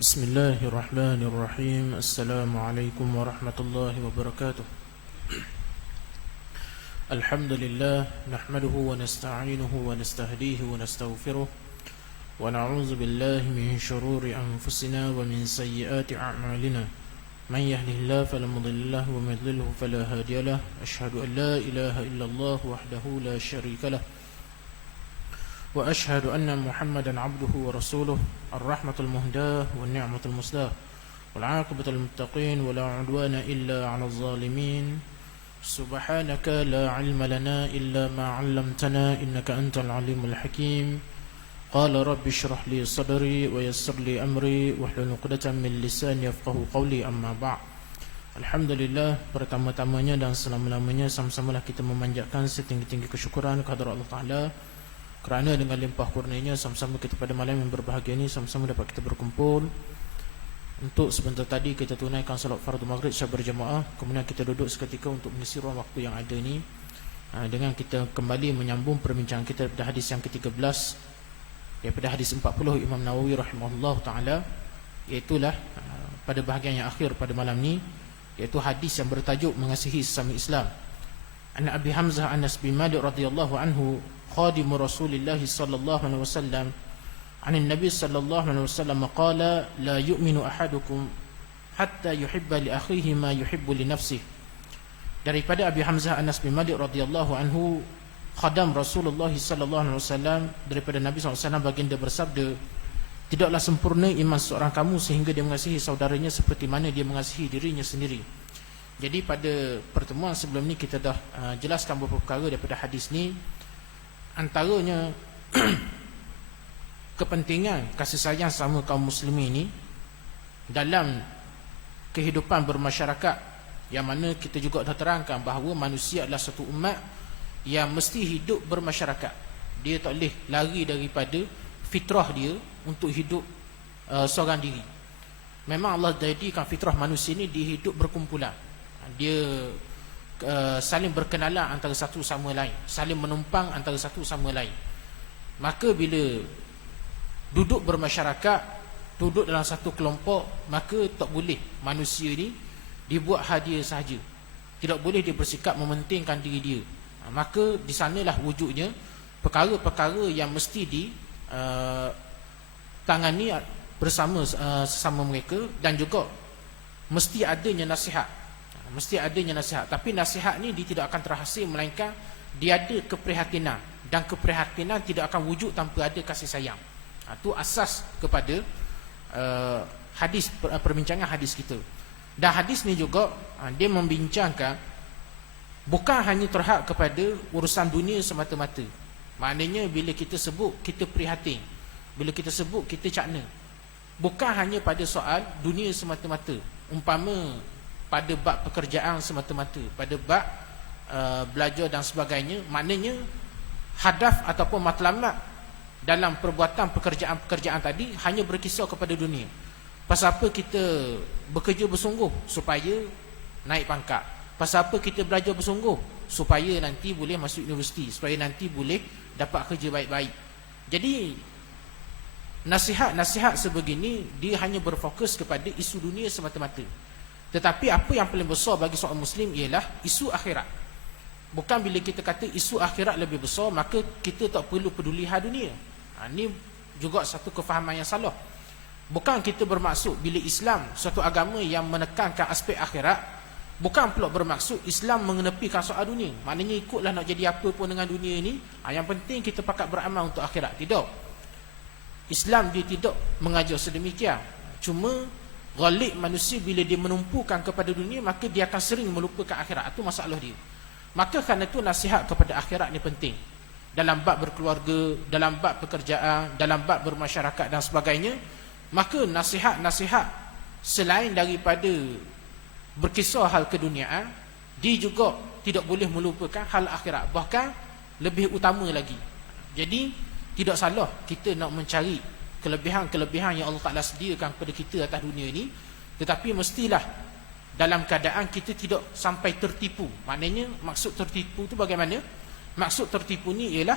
بسم الله الرحمن الرحيم. السلام عليكم ورحمة الله وبركاته. الحمد لله نحمده ونستعينه ونستهديه ونستغفره ونعوذ بالله من شرور أنفسنا ومن سيئات أعمالنا. من يهده الله فلا مضل له ومن يضلله فلا هادي له. أشهد أن لا إله إلا الله وحده لا شريك له وأشهد أن محمدا عبده ورسوله الرحمة المهداة والنعمة المسداة والعاقبة للمتقين ولا عدوان إلا على الظالمين. سبحانك لا علم لنا إلا ما علمتنا إنك أنت العليم الحكيم. قال رب اشرح لي صدري ويسر لي أمري واحلل عقدة من لساني يفقهوا قولي. أما بعد. Alhamdulillah, pertama-tamanya dan selama-lamanya sama-samalah kita memanjatkan setinggi-tinggi kesyukuran kehadrat Allah Ta'ala, kerana dengan limpah kurnianya sama-sama kita pada malam yang berbahagia ini sama-sama dapat kita berkumpul untuk sebentar tadi kita tunaikan salat fardu maghrib secara berjamaah. Kemudian kita duduk seketika untuk mengisi ruang waktu yang ada ini dengan kita kembali menyambung perbincangan kita daripada hadis yang ke-13, daripada hadis 40 Imam Nawawi rahimahullah ta'ala, iaitulah pada bahagian yang akhir pada malam ni, iaitu hadis yang bertajuk mengasihi sesama Islam. An Abi Hamzah Anas bin Malik radhiyallahu anhu خادم رسول الله صلى الله عليه وسلم عن النبي صلى الله عليه وسلم قال لا يؤمن أحدكم حتى يحب لأخيه ما يحب لنفسه. Daripada Abi Hamzah Anas bin Malik radhiyallahu anhu, khadam Rasulullah sallallahu alaihi wasallam, daripada Nabi sallallahu alaihi wasallam baginda bersabda, tidaklah sempurna iman seorang kamu sehingga dia mengasihi saudaranya seperti mana dia mengasihi dirinya sendiri. Jadi pada pertemuan sebelum ni kita dah jelaskan beberapa perkara daripada hadis ni. Antaranya kepentingan kasih sayang sama kaum muslimin ini dalam kehidupan bermasyarakat, yang mana kita juga dah terangkan bahawa manusia adalah satu umat yang mesti hidup bermasyarakat. Dia tak boleh lari daripada fitrah dia untuk hidup seorang diri. Memang Allah jadikan fitrah manusia ini dia hidup berkumpulan. Dia saling berkenalan antara satu sama lain, saling menumpang antara satu sama lain. Maka bila duduk bermasyarakat, duduk dalam satu kelompok, maka tak boleh manusia ni dibuat hadia sahaja. Tidak boleh dia bersikap mementingkan diri dia. Maka di sanalah wujudnya perkara-perkara yang mesti tangani bersama sesama mereka, dan juga mesti adanya nasihat. Mesti adanya nasihat. Tapi nasihat ni dia tidak akan terhasil melainkan dia ada keprihatinan, dan keprihatinan tidak akan wujud tanpa ada kasih sayang. Itu asas kepada hadis, perbincangan hadis kita. Dan hadis ni juga dia membincangkan bukan hanya terhad kepada urusan dunia semata-mata. Maknanya bila kita sebut kita prihatin, bila kita sebut kita cakna, bukan hanya pada soal dunia semata-mata. Umpama pada bab pekerjaan semata-mata, pada bab belajar dan sebagainya. Maknanya hadaf ataupun matlamat dalam perbuatan pekerjaan-pekerjaan tadi hanya berkisar kepada dunia. Pasal apa kita bekerja bersungguh? Supaya naik pangkat. Pasal apa kita belajar bersungguh? Supaya nanti boleh masuk universiti, supaya nanti boleh dapat kerja baik-baik. Jadi nasihat-nasihat sebegini dia hanya berfokus kepada isu dunia semata-mata. Tetapi apa yang paling besar bagi seorang Muslim ialah isu akhirat. Bukan bila kita kata isu akhirat lebih besar, maka kita tak perlu peduli hal dunia. Ini juga satu kefahaman yang salah. Bukan kita bermaksud bila Islam suatu agama yang menekankan aspek akhirat, bukan pula bermaksud Islam mengenepikan soal dunia. Maknanya ikutlah nak jadi apa pun dengan dunia ini, yang penting kita pakat beramal untuk akhirat. Tidak. Islam dia tidak mengajar sedemikian. Cuma ghalib manusia bila dia menumpukan kepada dunia, maka dia akan sering melupakan akhirat. Itu masalah dia. Maka kerana itu nasihat kepada akhirat ni penting. Dalam bab berkeluarga, dalam bab pekerjaan, dalam bab bermasyarakat dan sebagainya. Maka nasihat-nasihat selain daripada berkisar hal keduniaan, dia juga tidak boleh melupakan hal akhirat. Bahkan lebih utama lagi. Jadi tidak salah kita nak mencari kelebihan-kelebihan yang Allah Ta'ala sediakan kepada kita atas dunia ini, tetapi mestilah dalam keadaan kita tidak sampai tertipu. Maknanya maksud tertipu itu bagaimana? Maksud tertipu ni ialah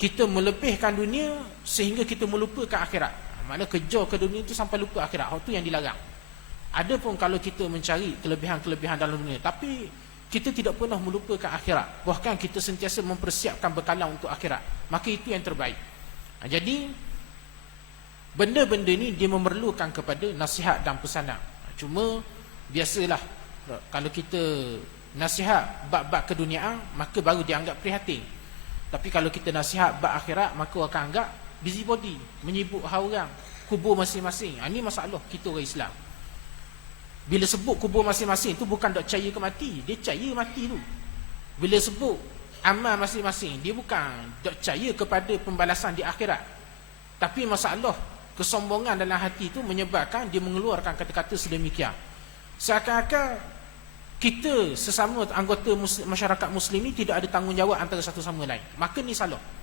kita melebihkan dunia sehingga kita melupakan akhirat. Maknanya kejar ke dunia itu sampai lupa akhirat. Itu yang dilarang. Adapun kalau kita mencari kelebihan-kelebihan dalam dunia, tapi kita tidak pernah melupakan akhirat, bahkan kita sentiasa mempersiapkan bekalan untuk akhirat, maka itu yang terbaik. Jadi benda-benda ni dia memerlukan kepada nasihat dan pesanan. Cuma biasalah, kalau kita nasihat bab-bab keduniaan, maka baru dianggap prihatin. Tapi kalau kita nasihat bab akhirat, maka akan anggap busybody, menyibuk orang, kubur masing-masing. Ini masalah kita orang Islam. Bila sebut kubur masing-masing tu bukan dok percaya ke mati, dia percaya mati tu. Bila sebut amal masing-masing, dia bukan dok percaya kepada pembalasan di akhirat. Tapi masalah kesombongan dalam hati tu menyebabkan dia mengeluarkan kata-kata sedemikian. Seakan-akan kita sesama anggota masyarakat Muslim ni tidak ada tanggungjawab antara satu sama lain. Maka ni salah.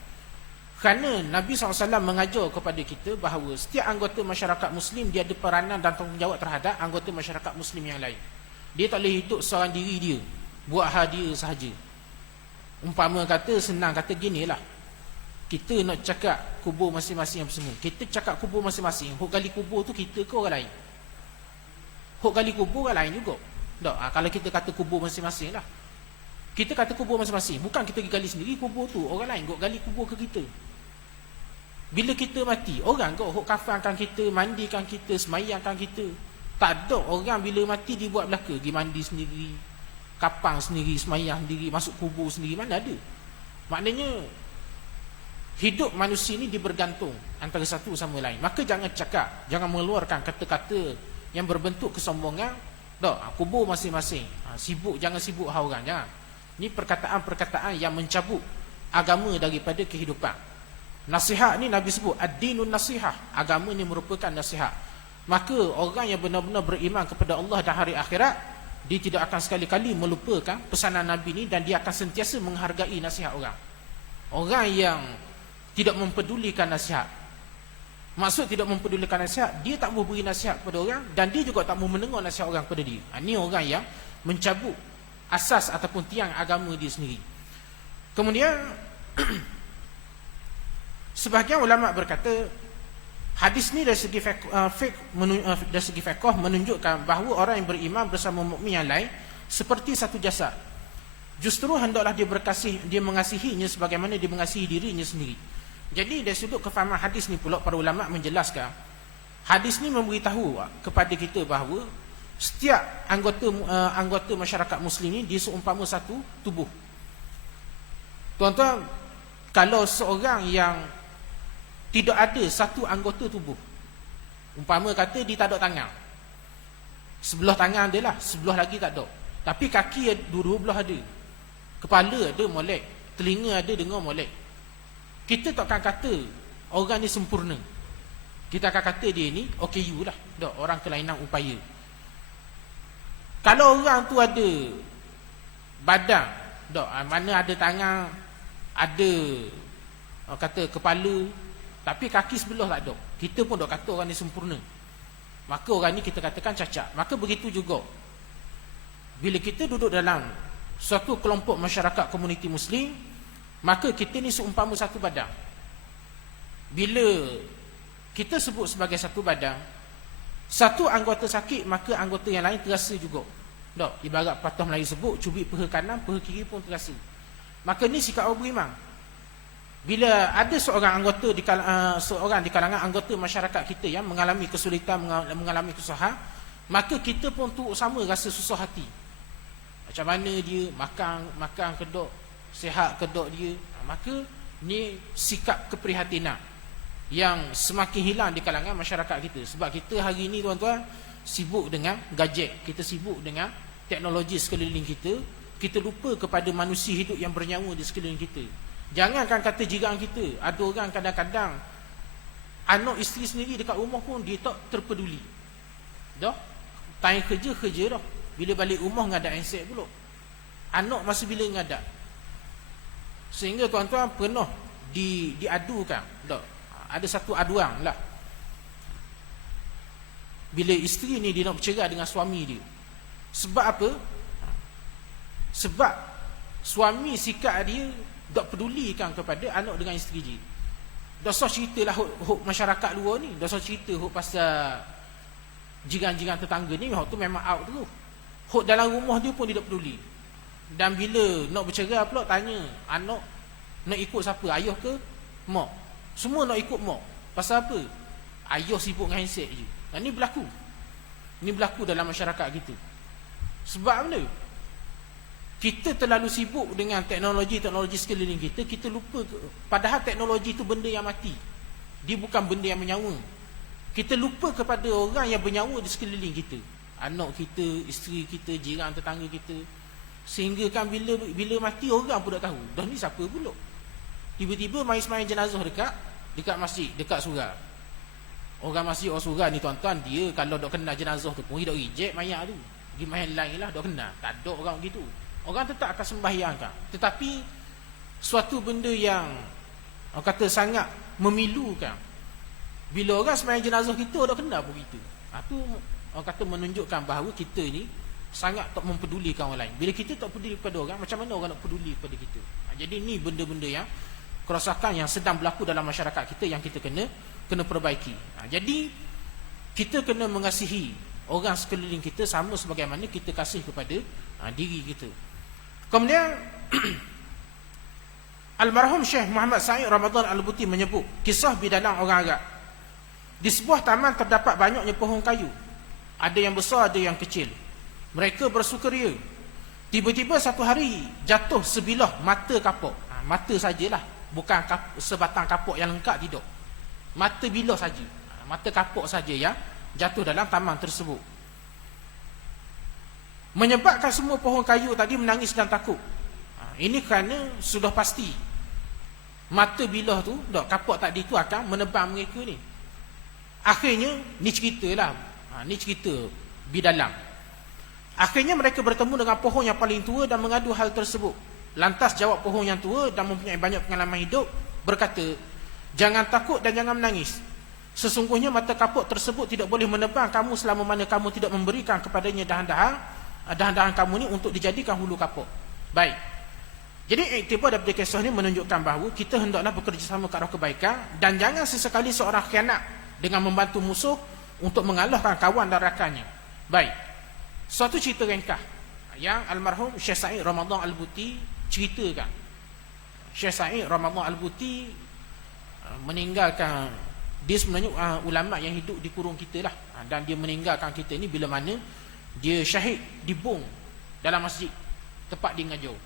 Kerana Nabi SAW mengajar kepada kita bahawa setiap anggota masyarakat Muslim dia ada peranan dan tanggungjawab terhadap anggota masyarakat Muslim yang lain. Dia tak boleh hidup seorang diri dia, buat hal dia sahaja. Umpama kata, senang kata ginilah, kita nak cakap kubur masing-masing yang semua. Kita cakap kubur masing-masing, hok gali kubur tu kita ke orang lain? Hok gali kubur orang lain juga. Tak, kalau kita kata kubur masing-masing lah, kita kata kubur masing-masing, bukan kita gali sendiri kubur tu, orang lain kok gali kubur ke kita. Bila kita mati, orang kok hok kafankan kita, mandikan kita, semayangkan kita. Tak ada orang bila mati dibuat belaka, pergi mandi sendiri, kapang sendiri, semayang sendiri, masuk kubur sendiri, mana ada. Maknanya hidup manusia ni dia bergantung antara satu sama lain. Maka jangan cakap, jangan mengeluarkan kata-kata yang berbentuk kesombongan. Tak, kubur masing-masing, sibuk, jangan sibuk hal orang, jangan. Ini perkataan-perkataan yang mencabut agama daripada kehidupan. Nasihat ni Nabi sebut ad-dinun nasihah, agama ni merupakan nasihat. Maka orang yang benar-benar beriman kepada Allah dan hari akhirat, dia tidak akan sekali-kali melupakan pesanan Nabi ni, dan dia akan sentiasa menghargai nasihat orang. Orang yang tidak mempedulikan nasihat, maksud tidak mempedulikan nasihat, dia tak mau beri nasihat kepada orang, dan dia juga tak mau mendengar nasihat orang kepada dia. Ini orang yang mencabut asas ataupun tiang agama dia sendiri. Kemudian sebahagian ulama berkata, hadis ni dari segi fiqh menunjukkan bahawa orang yang beriman bersama mukmin yang lain seperti satu jasad. Justru hendaklah dia mengasihinya sebagaimana dia mengasihi dirinya sendiri. Jadi dari sudut kefahaman hadis ni pula, para ulama menjelaskan, hadis ni memberitahu kepada kita bahawa setiap anggota masyarakat Muslim ni dia seumpama satu tubuh. Tuan-tuan, kalau seorang yang tidak ada satu anggota tubuh, umpama kata dia tak ada tangan, sebelah tangan dia lah, sebelah lagi tak ada, tapi kaki dua-dua belah ada, kepala ada molek, telinga ada dengar molek, kita takkan kata orang ni sempurna. Kita akan kata dia ni OKU lah, tak, orang kelainan upaya. Kalau orang tu ada badan, tak, mana ada tangan, ada kata kepala, tapi kaki sebelah tak ada, kita pun tak kata orang ni sempurna. Maka orang ni kita katakan cacat. Maka begitu juga bila kita duduk dalam suatu kelompok masyarakat komuniti Muslim, maka kita ni seumpama satu badan. Bila kita sebut sebagai satu badan, satu anggota sakit, maka anggota yang lain terasa juga. Tak, ibarat patah Melayu sebut, cubit peha kanan, peha kiri pun terasa. Maka ni sikap orang beriman. Bila ada seorang di kalangan anggota masyarakat kita yang mengalami kesulitan, mengalami kesusahan, maka kita pun tu sama rasa susah hati. Macam mana dia makan kedok, sihat kedok dia. Maka ni sikap keprihatinan yang semakin hilang di kalangan masyarakat kita. Sebab kita hari ni, tuan-tuan, sibuk dengan gadget, kita sibuk dengan teknologi sekeliling kita, kita lupa kepada manusia hidup yang bernyawa di sekeliling kita. Jangankan kata jiran kita, ada orang kadang-kadang anak isteri sendiri dekat rumah pun dia tak terpeduli. Dah, time kerja dah, bila balik rumah ngadak handset pula. Anak masa bila ngadak. Sehingga tuan-tuan pernah diadukan, dah, ada satu aduan lah, bila isteri ni dia nak bercerai dengan suami dia. Sebab apa? Sebab suami sikap dia tak pedulikan kepada anak dengan isteri dia. Dosa cerita lah huk masyarakat luar ni, dosa cerita huk pasal jiran-jiran tetangga ni, huk tu memang out tu. Huk dalam rumah dia pun dia tak peduli. Dan bila nak bercerai pula, tanya anak nak ikut siapa, ayah ke mak? Semua nak ikut mak. Pasal apa? Ayah sibuk dengan handset je. Dan ni berlaku. Ni berlaku dalam masyarakat kita. Sebab mana? Kita terlalu sibuk dengan teknologi sekeliling kita, kita lupa padahal teknologi itu benda yang mati. Dia bukan benda yang menyawa. Kita lupa kepada orang yang bernyawa di sekeliling kita. Anak kita, isteri kita, jiran tetangga kita. Sehingga kan bila mati orang pun tak tahu. Dah ni siapa pula? Tiba-tiba mai sembahyang jenazah dekat masjid, dekat surau. Orang masjid, orang surau ni tuan-tuan, dia kalau dok kenal jenazah tu pun dia dok reject mayat tu. Dia main lain lah, dok kenal. Tak ada orang gitu. Orang tetap akan sembahyang kan. Tetapi suatu benda yang orang kata sangat memilukan, bila orang sembahyang jenazah kita dok kenal pun kita. Itu orang kata menunjukkan bahawa kita ni sangat tak mempedulikan orang lain. Bila kita tak peduli kepada orang, macam mana orang nak peduli kepada kita? Jadi ni benda-benda yang kerosakan yang sedang berlaku dalam masyarakat kita yang kita kena perbaiki. Jadi kita kena mengasihi orang sekeliling kita sama sebagaimana kita kasih kepada diri kita. Kemudian almarhum Syekh Muhammad Sa'id Ramadan Al-Buti menyebut kisah bidalang orang Arab. Di sebuah taman terdapat banyaknya pohon kayu. Ada yang besar, ada yang kecil. Mereka bersukaria. Tiba-tiba satu hari jatuh sebilah mata kapok. Mata sajalah, bukan sebatang kapok yang lengkap, tidak. Mata bilah saja. Mata kapok saja yang jatuh dalam taman tersebut. Menyebabkan semua pohon kayu tadi menangis dan takut. Ini kerana sudah pasti mata bilah tu, kapok tadi tu akan menebang mereka ni. Akhirnya ni ceritalah. Ni cerita bidalang. Akhirnya mereka bertemu dengan pohon yang paling tua dan mengadu hal tersebut. Lantas jawab pohon yang tua dan mempunyai banyak pengalaman hidup, berkata, jangan takut dan jangan menangis. Sesungguhnya mata kapuk tersebut tidak boleh menebang kamu selama mana kamu tidak memberikan kepadanya dahan-dahan kamu ni untuk dijadikan hulu kapuk. Baik. Jadi iktibar daripada kisah ni menunjukkan bahawa kita hendaklah bekerjasama ke arah kebaikan dan jangan sesekali seorang khianat dengan membantu musuh untuk mengalahkan kawan dan rakannya. Baik. Suatu cerita ringkas yang almarhum Syekh Sa'id Ramadan Al-Buti ceritakan. Syekh Sa'id Ramadan Al-Buti meninggalkan, dia sebenarnya ulama yang hidup di kurung kita lah, dan dia meninggalkan kita ni bila mana dia syahid dibom dalam masjid tempat dia ngajar.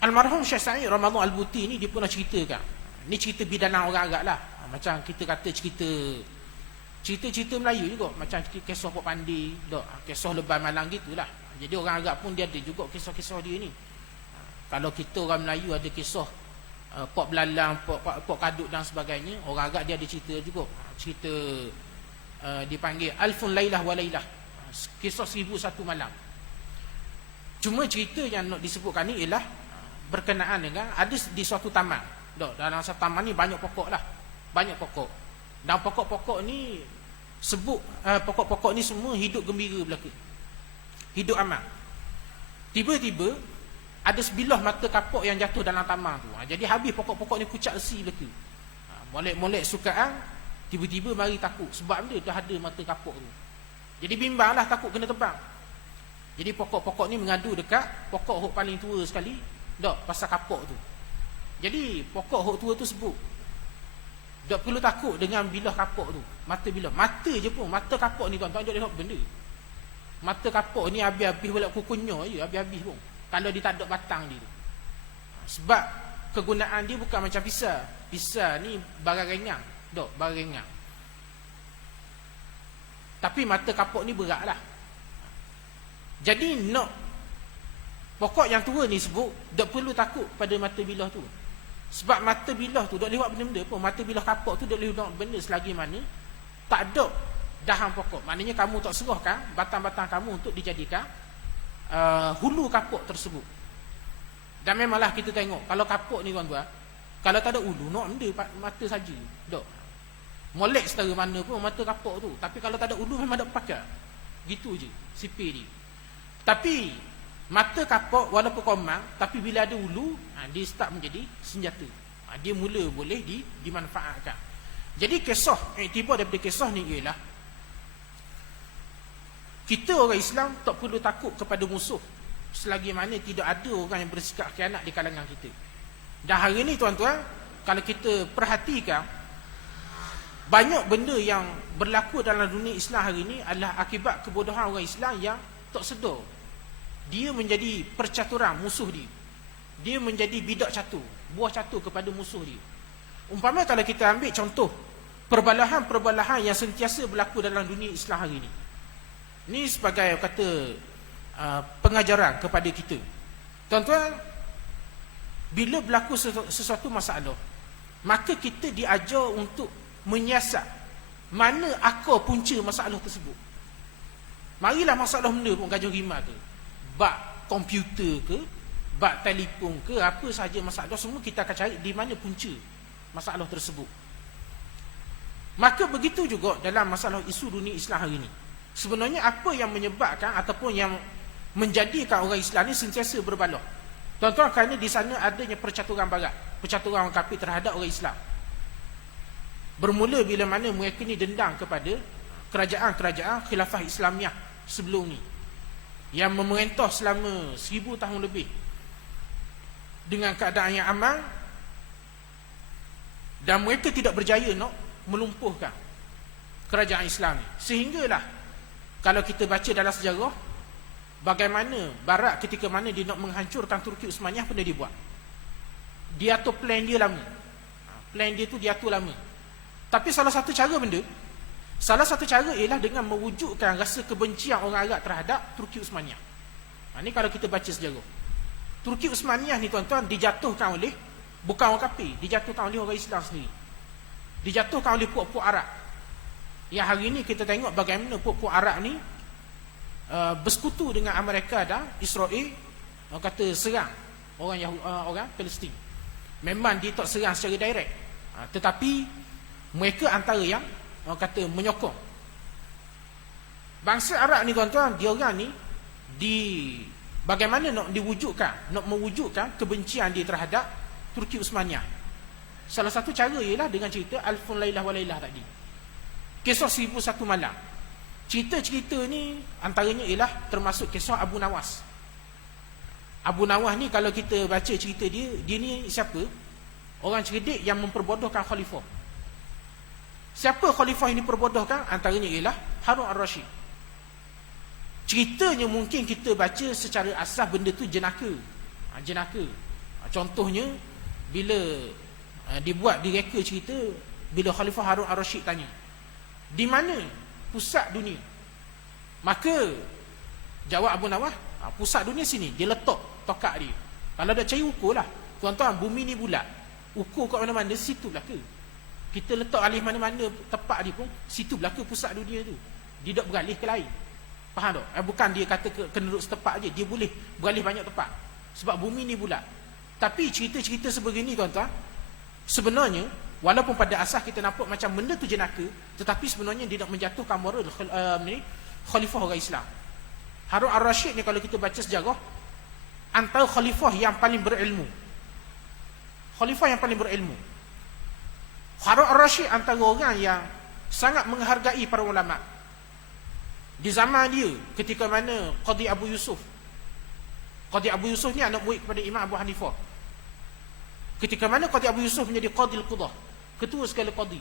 Almarhum Syekh Sa'id Ramadan Al-Buti ni dia pernah ceritakan. Ni cerita bidalang orang Arab lah. Macam kita kata cerita Melayu juga, macam kisah Pok Pandi, kisah Leban Malang gitulah. Jadi orang Arab pun dia ada juga kisah-kisah dia ni. Kalau kita orang Melayu ada kisah Pok Belalang, Pok Kadut dan sebagainya, orang Arab dia ada cerita juga. Cerita dipanggil Alfun Lailah wa Lailah, kisah 1001 malam. Cuma cerita yang nak disebutkan ni ialah berkenaan dengan ada di suatu taman. Dalam satu taman ni banyak pokok lah, banyak pokok. Dan pokok-pokok ni pokok-pokok ni semua hidup gembira belaka, hidup aman. Tiba-tiba ada sebilah mata kapok yang jatuh dalam taman tu. Jadi habis pokok-pokok ni kucak esi belaka. Molek-molek sukaan, tiba-tiba mari takut sebab dia dah ada mata kapok tu. Jadi bimbanglah, takut kena tebang. Jadi pokok-pokok ni mengadu dekat pokok hok paling tua sekali, pasal kapok tu. Jadi pokok hok tua tu sebut, tak perlu takut dengan bilah kapok tu. Mata bilah, mata je pun, mata kapok ni tuan-tuan dia tengok benda. Mata kapok ni habis-habis boleh kukunya je, habis-habis pun. Kalau dia tak ada batang dia tu. Sebab kegunaan dia bukan macam pisau. Pisau ni barang ringan, barang ringan. Tapi mata kapok ni berat lah. Jadi nak pokok yang tua ni sebut, tak perlu takut pada mata bilah tu. Sebab mata bilah tu tak boleh buat benda-benda pun. Mata bilah kapok tu tak boleh buat benda selagi mana tak ada dahan pokok. Maknanya kamu tak serahkan batang-batang kamu untuk dijadikan hulu kapok tersebut. Dan memanglah kita tengok, kalau kapok ni tuan-tuan, kalau tak ada hulu, nak benda mata saja. Molek setara mana pun mata kapok tu. Tapi kalau tak ada hulu memang tak pakai. Gitu je sipir dia. Tapi mata kapok walaupun komang, tapi bila ada hulu, dia start menjadi senjata. Dia mula boleh dimanfaatkan. Jadi kisah, iktibar daripada kisah ni ialah kita orang Islam tak perlu takut kepada musuh selagi mana tidak ada orang yang bersikap khianat di kalangan kita. Dan hari ni tuan-tuan, kalau kita perhatikan, banyak benda yang berlaku dalam dunia Islam hari ini adalah akibat kebodohan orang Islam yang tak sedar. Dia menjadi percaturan musuh dia. Dia menjadi bidak catur, buah catur kepada musuh dia. Umpama kalau kita ambil contoh perbalahan-perbalahan yang sentiasa berlaku dalam dunia Islam hari ini. Ini sebagai kata pengajaran kepada kita. Tuan-tuan, bila berlaku sesuatu masalah, maka kita diajar untuk menyiasat mana akar punca masalah tersebut. Marilah masalah benda pun gajuh rimat ke, bab komputer ke, bab telefon ke, apa sahaja masalah, semua kita akan cari di mana punca masalah tersebut. Maka begitu juga dalam masalah isu dunia Islam hari ini. Sebenarnya apa yang menyebabkan ataupun yang menjadikan orang Islam ni sentiasa berbalah? Tuan-tuan, kerana di sana adanya percaturan barat, percaturan orang kafir terhadap orang Islam. Bermula bila mana mereka ni dendam kepada kerajaan-kerajaan khilafah Islamiah sebelum ni, yang memerintah selama 1000 tahun lebih dengan keadaan yang aman, dan mereka tidak berjaya nak melumpuhkan kerajaan Islam ni. Sehinggalah kalau kita baca dalam sejarah, bagaimana Barat ketika mana dia nak menghancurkan Turki Uthmaniyah pernah dibuat. Dia atur plan dia lama. Plan dia tu dia atur lama. Tapi salah satu cara ialah dengan mewujudkan rasa kebencian orang Arab terhadap Turki Uthmaniyah. Ini kalau kita baca sejarah. Turki Uthmaniyah ni tuan-tuan dijatuhkan oleh bukan orang kafir, dijatuhkan oleh orang Islam sendiri. Dijatuhkan oleh puak-puak Arab. Yang hari ni kita tengok bagaimana puak-puak Arab ni bersekutu dengan Amerika dan Israel, kata serang orang Palestin. Memang dia tak serang secara direct, tetapi mereka antara yang kata menyokong. Bangsa Arab ni tuan-tuan, dia orang ni bagaimana nak mewujudkan kebencian dia terhadap Turki Uthmaniyah. Salah satu cara ialah dengan cerita Alfun Lailah wa Lailah tadi, kisah 1001 malam. Cerita-cerita ni antaranya ialah termasuk kisah Abu Nawas. Abu Nawas ni kalau kita baca cerita dia ni siapa? Orang cerdik yang memperbodohkan khalifah. Siapa khalifah ini perbodohkan? Antaranya ialah Harun al-Rashid. Ceritanya mungkin kita baca secara asas benda tu jenaka. Contohnya bila dibuat direka cerita, bila Khalifah Harun al-Rashid tanya, di mana pusat dunia? Maka jawab Abu Nawas, pusat dunia sini. Dia letak tokak dia. Kalau dah cari ukur lah, tuan-tuan, bumi ni bulat, ukur kat mana-mana, situ belaka. Kita letak alih mana-mana tepat dia pun, situ belaka pusat dunia tu. Dia tak beralih ke lain. Faham tak? Bukan dia kata kena duduk setepak je, dia boleh beralih banyak tempat. Sebab bumi ni bulat. Tapi cerita-cerita sebegini tuan-tuan, sebenarnya walaupun pada asas kita nampak macam benda tu jenaka, tetapi sebenarnya dia nak menjatuhkan moral khalifah orang Islam. Harun al-Rashid ni kalau kita baca sejarah, antara khalifah yang paling berilmu. Harun al-Rashid antara orang yang sangat menghargai para ulama. Di zaman dia, ketika mana Qadi Abu Yusuf ni anak murid kepada Imam Abu Hanifah. Ketika mana Qadi Abu Yusuf menjadi Qadi al-Qudah, ketua segala qadi,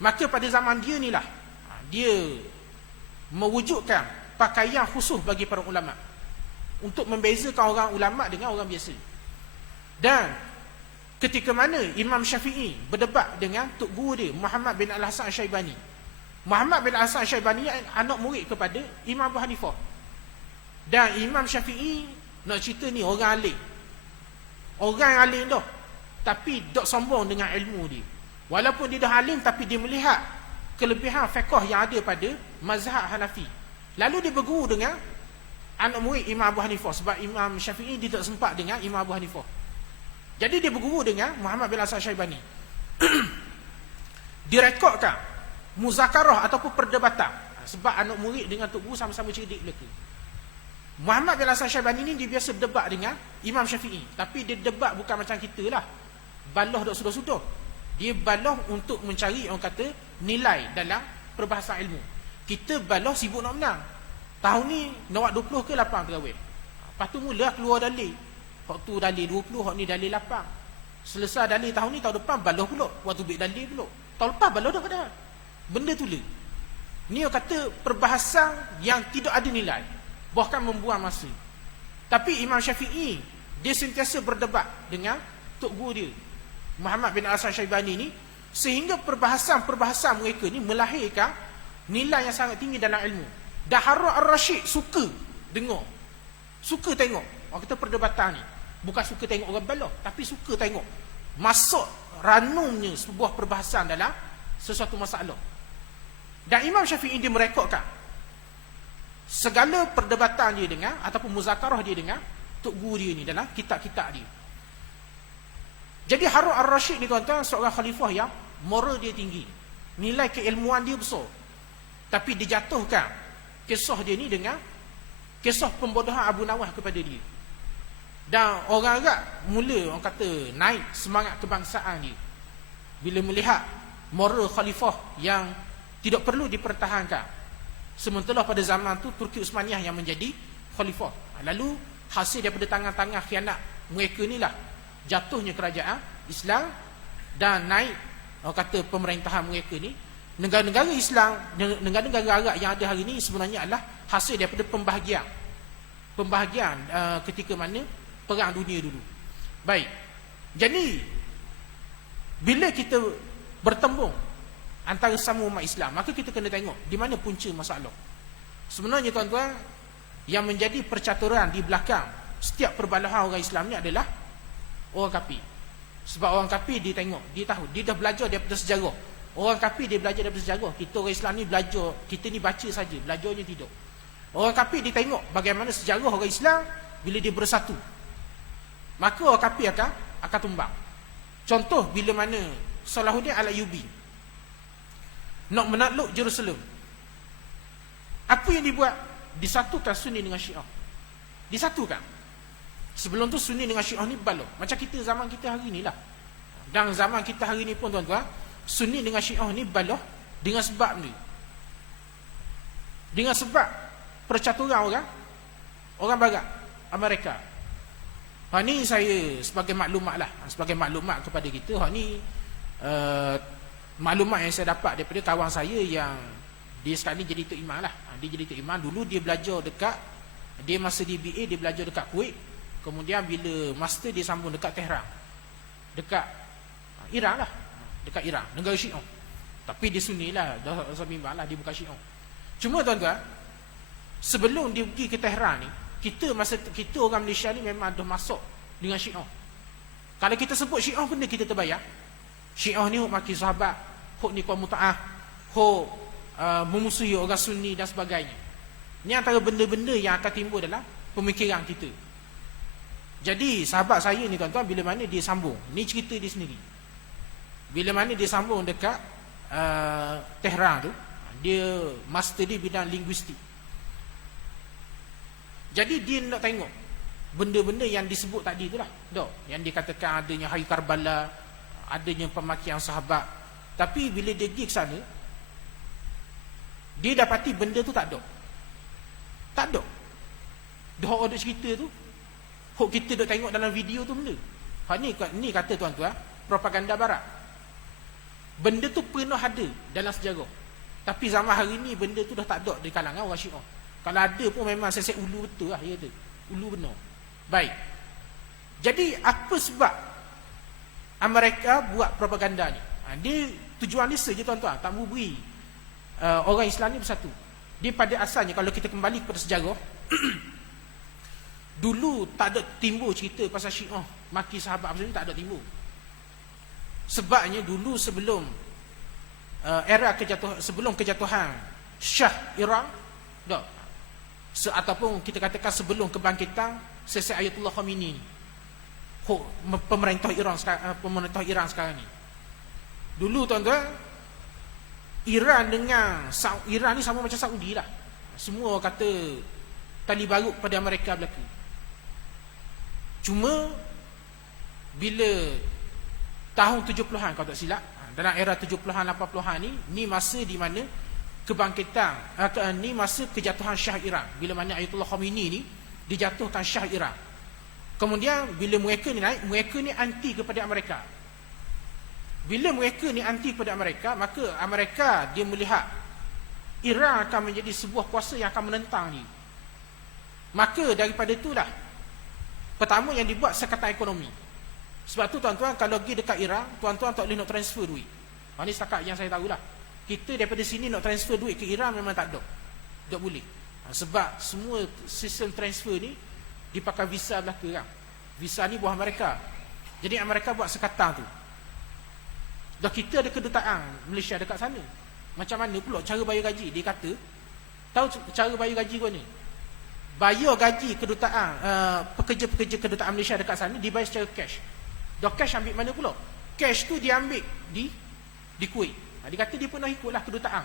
maka pada zaman dia ni lah dia mewujudkan pakaian khusus bagi para ulama untuk membezakan orang ulama dengan orang biasa. Dan ketika mana Imam Syafi'i berdebat dengan tok guru dia Muhammad bin Al-Hasan Al-Syaibani. Muhammad bin Al-Hasan Al-Syaibani anak murid kepada Imam Abu Hanifah. Dan Imam Syafi'i nak cerita ni orang alim. Orang yang alim dah, tapi tak sombong dengan ilmu dia. Walaupun dia dah alim, tapi dia melihat kelebihan fiqh yang ada pada mazhab Hanafi. Lalu dia berguru dengan anak murid Imam Abu Hanifah, sebab Imam Syafi'i dia tak sempat dengan Imam Abu Hanifah. Jadi dia berguru dengan Muhammad bin Al-Hasan Al-Syaibani. Direkodkan muzakarah ataupun perdebatan, sebab anak murid dengan tok guru sama-sama cerdik belaka. Muhammad bin Al-Hasan Al-Syaibani ni dia biasa berdebat dengan Imam Syafi'i, tapi dia debat bukan macam kita lah. baloh dok sudah-sudah. Dia baloh untuk mencari orang kata nilai dalam perbahasan ilmu. Kita baloh sibuk nak menang. Tahun ni nak 20 ke 8 terawih. Lepas tu mula keluar dalil. Hak tu dalil 20, hak ni dalil 8. Selesai dalil tahun ni, tahun depan baloh pula. Waktu bik dalil pula. Tahun lepas baloh dah pada. Benda tu le. Ni orang kata perbahasan yang tidak ada nilai. Bahkan membuang masa. Tapi Imam Syafi'i, dia sentiasa berdebat dengan tok guru dia, Muhammad bin Al-Syaibani ni, sehingga perbahasan-perbahasan mereka ni melahirkan nilai yang sangat tinggi dalam ilmu. Dan Harun Ar-Rasyid suka dengar, suka tengok orang kata perdebatan ni. Bukan suka tengok orang baloh, tapi suka tengok masuk ranumnya sebuah perbahasan dalam sesuatu masalah. Dan Imam Syafi'i dia merekodkan segala perdebatan dia dengan ataupun muzakarah dia dengan tok guru dia ni dalam kitab-kitab dia. Jadi Harun Ar-Rasyid ni tuan-tuan seorang khalifah yang moral dia tinggi, nilai keilmuan dia besar. Tapi dijatuhkan kisah dia ni dengan kisah pembodohan Abu Nawas kepada dia. Dan orang Arab mula orang kata naik semangat kebangsaan dia bila melihat moral khalifah yang tidak perlu dipertahankan. Sementara pada zaman tu Turki Uthmaniyah yang menjadi khalifah. Lalu hasil daripada tangan-tangan khianat mereka ni lah jatuhnya kerajaan Islam dan naik orang kata pemerintahan mereka ni. Negara-negara Islam, negara-negara Arab yang ada hari ni sebenarnya adalah hasil daripada pembahagian ketika mana perang dunia dulu. Baik. Jadi bila kita bertembung antara sama umat Islam, maka kita kena tengok di mana punca masalah. Sebenarnya tuan-tuan, yang menjadi percaturan di belakang setiap perbalahan orang Islam ni adalah orang kafir. Sebab orang kafir dia tengok, dia tahu, dia dah belajar daripada sejarah. Orang kafir dia belajar daripada sejarah. Kita orang Islam ni belajar, kita ni baca saja, belajarnya tidak. Orang kafir dia tengok bagaimana sejarah orang Islam bila dia bersatu, maka orang kafir akan tumbang. Contoh bila mana Salahuddin Al-Ayyubi nak menakluk Jerusalem, apa yang dibuat? Disatukan Sunni dengan Syiah. Disatukan. Sebelum tu Sunni dengan Syiah ni balok. Macam kita zaman kita hari ni lah. Dan zaman kita hari ni pun tuan-tuan, Sunni dengan Syiah ni balok dengan sebab ni. Dengan sebab percaturan orang barat, Amerika. Hak ni saya sebagai maklumat lah, sebagai maklumat kepada kita. Hak ni maklumat yang saya dapat daripada kawan saya yang dia sekarang ni jadi tok imam lah. Dia jadi tok imam. Dulu dia belajar dekat, dia masa di BA dia belajar dekat Kuwait. Kemudian bila master dia sambung dekat Tehran, dekat Iran lah, dekat Iran, negara Syiah. Tapi dia Sunni lah, dah sambil lah, dia bukan Syiah. Cuma tuan-tuan, sebelum dia pergi ke Tehran ni, kita orang Malaysia ni memang dah masuk dengan Syiah. Kalau kita sebut Syiah benda kita terbayang. Syiah ni huk maki sahabat, huk ni kaum muta'ah, huk memusuhi orang Sunni dan sebagainya. Ini antara benda-benda yang akan timbul dalam pemikiran kita. Jadi sahabat saya ni tuan-tuan, bila mana dia sambung, ni cerita dia sendiri, bila mana dia sambung dekat Tehran tu, dia master dia bidang linguistik. Jadi dia nak tengok benda-benda yang disebut tadi tu lah, yang dikatakan adanya hari Karbala, adanya pemakian sahabat. Tapi bila dia pergi ke sana, dia dapati benda tu tak ada. Dia ada cerita tu, hok kita duk tengok dalam video tu benda. Ni kata tuan-tuan, propaganda barat. Benda tu pernah ada dalam sejarah. Tapi zaman hari ni benda tu dah tak ada di kalangan orang Syiah. Kalau ada pun memang sesek ulu betul lah, ya tu. Ulu benar. Baik. Jadi apa sebab Amerika buat propaganda ni? Dia tujuan dia saja tuan-tuan, tak mau beri orang Islam ni bersatu. Dia pada asalnya kalau kita kembali kepada sejarah dulu tak ada timbul cerita pasal Syiah maki sahabat apa ni, tak ada timbul. Sebabnya dulu sebelum sebelum kejatuhan Shah Iran, ataupun kita katakan sebelum kebangkitan Syekh Ayatullah Khamenei, pemerintah Iran sekarang ni. Dulu tuan-tuan, Iran ni sama macam Saudi lah. Semua kata tali barut pada Amerika berlaku. Cuma bila tahun 70-an kalau tak silap. Dalam era 70-an 80-an ni masa di mana kebangkitan, ni masa kejatuhan Shah Iran, bila mana Ayatollah Khomeini ni dijatuhkan Shah Iran. Kemudian bila mereka ni naik, mereka ni anti kepada Amerika. Bila mereka ni anti kepada Amerika, maka Amerika dia melihat Iran akan menjadi sebuah kuasa yang akan menentang ni. Maka daripada itulah pertama yang dibuat sekatan ekonomi. Sebab tu tuan-tuan kalau pergi dekat Iran, tuan-tuan tak boleh nak transfer duit. Ini setakat yang saya tahulah. Kita daripada sini nak transfer duit ke Iran memang tak ada. Tak boleh. Sebab semua sistem transfer ni dipakai visa belaka kan. Visa ni buah mereka. Jadi mereka buat sekatan tu. Dah kita ada kedutaan Malaysia dekat sana. Macam mana pula cara bayar gaji? Dia kata, tahu cara bayar gaji kau ni? Bayar gaji kedutaan, pekerja-pekerja kedutaan Malaysia dekat sana dibayar secara cash. Dah cash ambil mana pula? Cash tu dia ambil di Kuwait. Dia kata dia pernah ikutlah kedutaan.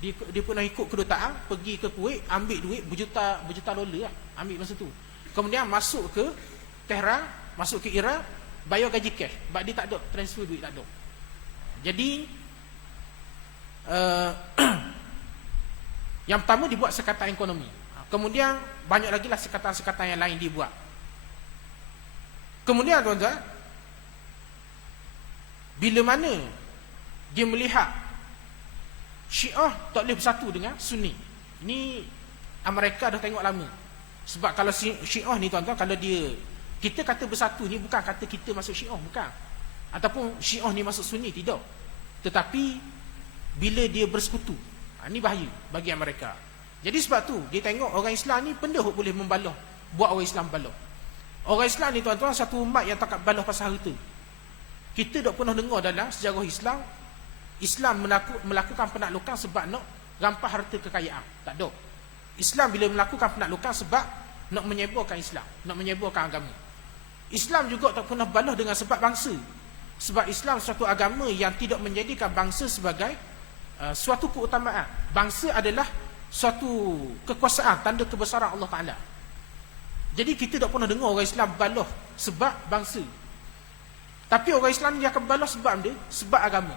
Dia pernah ikut kedutaan, pergi ke Kuwait, ambil duit berjuta dolar lah, ambil masa tu. Kemudian masuk ke Tehran, masuk ke Iran, bayar gaji cash. Sebab dia tak ada transfer duit, tak ada. Jadi yang pertama dibuat sekatan ekonomi. Kemudian banyak lagi lah sekatan-sekatan yang lain dibuat. Kemudian tuan-tuan, bila mana dia melihat Syiah tak boleh bersatu dengan Sunni. Ini Amerika dah tengok lama. Sebab kalau Syiah ni tuan-tuan, kalau kita kata bersatu ni bukan kata kita masuk Syiah, bukan. Ataupun Syiah ni masuk Sunni, tidak. Tetapi bila dia bersekutu, ini bahaya bagi Amerika. Jadi sebab tu dia tengok orang Islam ni benda boleh membalah, buat orang Islam balah. Orang Islam ni tuan-tuan satu umat yang tak balah pasal harta. Kita tak pernah dengar dalam sejarah Islam melakukan penaklukan sebab nak rampas harta kekayaan. Tak ada. Islam bila melakukan penaklukan sebab nak menyebarkan Islam, nak menyebarkan agama. Islam juga tak pernah balah dengan sebab bangsa. Sebab Islam suatu agama yang tidak menjadikan bangsa sebagai suatu keutamaan. Bangsa adalah suatu kekuasaan, tanda kebesaran Allah Ta'ala. Jadi kita tak pernah dengar orang Islam balah sebab bangsa. Tapi orang Islam dia akan balah sebab dia, sebab agama.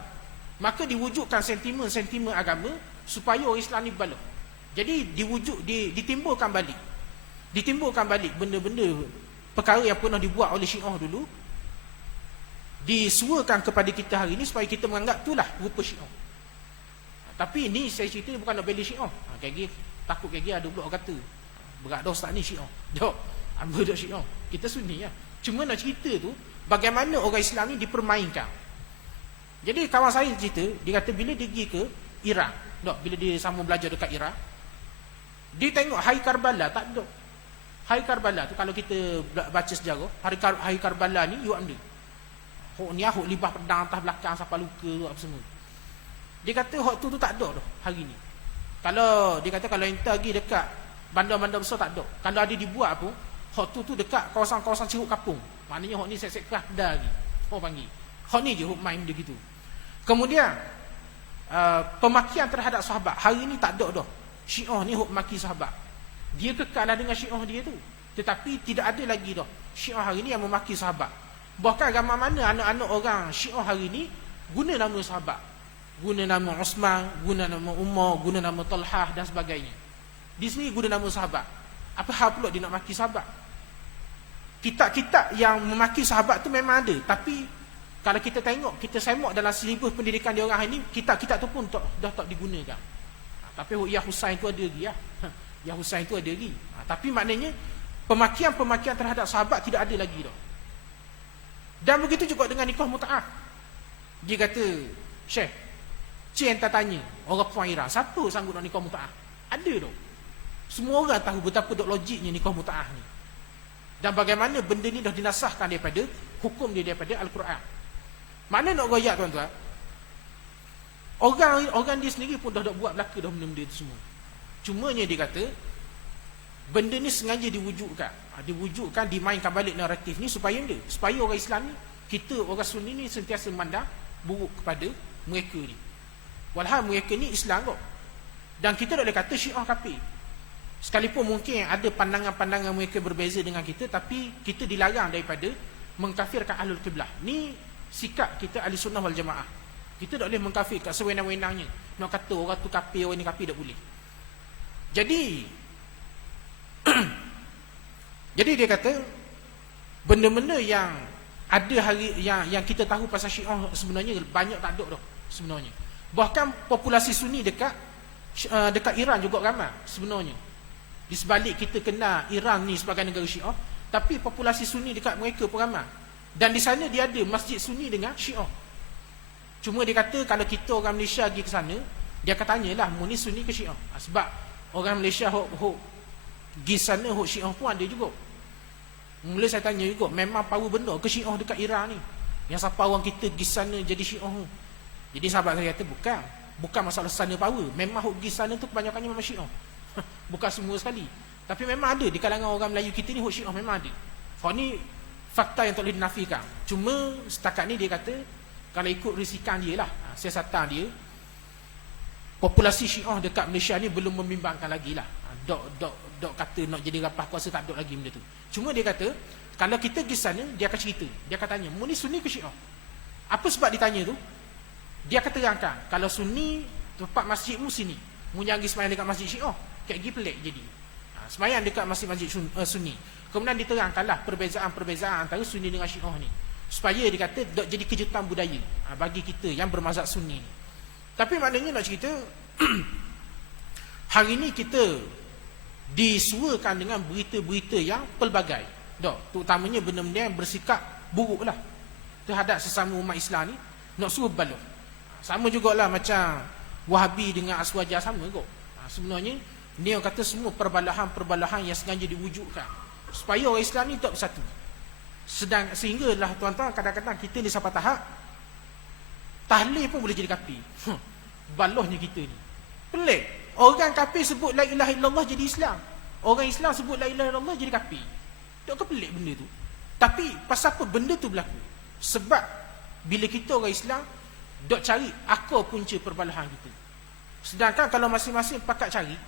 Maka diwujudkan sentimen-sentimen agama supaya orang Islam ni balah. Jadi ditimbulkan balik benda-benda perkara yang pernah dibuat oleh Syiah dulu, disuakan kepada kita hari ini supaya kita menganggap itulah rupa Syiah. Tapi ni saya cerita bukan nak bela Syiah. Takut ada pula orang kata berat dah ustaz ni Syiah. Jom, ambil dah Syiah. Kita Sunni lah. Cuma nak cerita tu bagaimana orang Islam ni dipermainkan. Jadi kawan saya cerita, dia kata bila dia pergi ke Iran, bila dia sama belajar dekat Iran, dia tengok Hari Karbala tak ada. Hari Karbala tu kalau kita baca sejarah, Hari Karbala ni you ambil. Hok ni hok libah pedang atas belakang sampai luka tu apa semua. Dia kata hok tu tak ada dah hari ni. Dia kata kalau enta pergi dekat bandar-bandar besar tak ada. Kalau ada dibuat pun hok tu dekat kawasan-kawasan Ceruk Kapung. Maknanya hok ni sek-sek keras dah lagi. Hok panggil. Hok ni je hok main dia gitu. Kemudian pemakian terhadap sahabat hari ni tak ada dah. Syiah ni hok maki sahabat. Dia kekallah dengan Syiah dia tu. Tetapi tidak ada lagi dah Syiah hari ni yang memaki sahabat. Bahkan agama mana anak-anak orang Syiah hari ni guna nama sahabat, guna nama Osman, guna nama Umar, guna nama Talhah dan sebagainya. Di sini guna nama sahabat. Apa hal pula dia nak maki sahabat? Kitab-kitab yang memaki sahabat tu memang ada, tapi kalau kita tengok, kita semak dalam silibus pendidikan dia orang hari ni, kitab-kitab tu pun dah tak digunakan. Tapi Ya Husain tu ada lagi lah. Ya Husain tu ada lagi. Tapi maknanya pemakian-pemakian terhadap sahabat tidak ada lagi dah. Dan begitu juga dengan nikah mut'ah. Dia kata, Syekh, Cik entah tanya orang puan Iran, siapa sanggup nak nikah mut'ah? Ada dah. Semua orang tahu betapa dok logiknya nikah mut'ah ni. Dan bagaimana benda ni dah dinasahkan daripada hukum dia daripada Al-Quran. Mana nak goyak tuan-tuan? Orang dia sendiri pun dah buat belaka dah benda-benda itu semua. Cumanya dia kata benda ni sengaja diwujudkan, dimainkan balik naratif ni supaya orang Islam ni, kita orang Sunni ni sentiasa memandang buruk kepada mereka ni. Walhal mereka ni Islam kok. Dan kita tak boleh kata Syiah kafir. Sekalipun mungkin ada pandangan-pandangan mereka berbeza dengan kita, tapi kita dilarang daripada mengkafirkan Ahlul Qiblah. Ni sikap kita ahli sunnah wal jamaah. Kita tak boleh mengkafirkan sewenang-wenangnya. Nak kata orang tu kafir, orang ni kafir, tak boleh. Jadi jadi dia kata benda-benda yang ada hari yang kita tahu pasal Syiah sebenarnya banyak tak ada dah sebenarnya. Bahkan populasi Sunni dekat Iran juga ramai sebenarnya. Di sebalik kita kenal Iran ni sebagai negara Syiah, tapi populasi Sunni dekat mereka pun ramai. Dan di sana dia ada masjid Sunni dengan Syiah. Cuma dia kata kalau kita orang Malaysia pergi ke sana, dia akan tanyalah mu ni Sunni ke Syiah. Sebab orang Malaysia hok pergi sana hok Syiah pun ada juga. Mula saya tanya juga, memang power benar ke Syiah dekat Iran ni? Yang siapa orang kita pergi sana jadi Syiah tu? Jadi sahabat saya kata bukan masalah sana power. Memang hok pergi sana tu kebanyakannya memang Syiah. Bukan semua sekali. Tapi memang ada di kalangan orang Melayu kita ni hok Syiah memang ada. Hak ni fakta yang tak boleh dinafikan. Cuma setakat ni dia kata kalau ikut risikan dia lah, siasatan dia, populasi Syiah dekat Malaysia ni belum membimbangkan lagi lah. Dok kata nak jadi rapah kuasa, tak ada lagi benda tu. Cuma dia kata kalau kita pergi sana, dia akan cerita, dia akan tanya, mu ni Sunni ke Syiah? Apa sebab ditanya tu? Dia akan terangkan, kalau Sunni tempat masjidmu sini, mu jangan pergi sembahyang dekat masjid Syiah, kayak pergi pelik jadi. Sembahyang dekat masjid-masjid Sunni. Kemudian diterangkanlah perbezaan-perbezaan antara Sunni dengan Syiah ni, supaya dia kata tak jadi kejutan budaya bagi kita yang bermazhab Sunni ni. Tapi maknanya nak cerita hari ni kita disuakan dengan berita-berita yang pelbagai, terutamanya benda-benda yang bersikap buruk lah terhadap sesama umat Islam ni, nak suruh baluh. Sama jugalah macam Wahabi dengan Aswaja, sama kot. Sebenarnya dia kata semua perbalahan yang sengaja diwujudkan supaya orang Islam ni tak bersatu. Sehinggalah tuan-tuan, kadang-kadang kita ni sampai tahap tahlil pun boleh jadi kafir. Balohnya kita ni pelik. Orang kafir sebut la ilaha illallah jadi Islam, orang Islam sebut la ilaha illallah jadi kafir. Tak ke pelik benda tu? Tapi pasal apa benda tu berlaku? Sebab bila kita orang Islam dok cari akar punca perbalahan kita. Sedangkan kalau masing-masing pakat cari,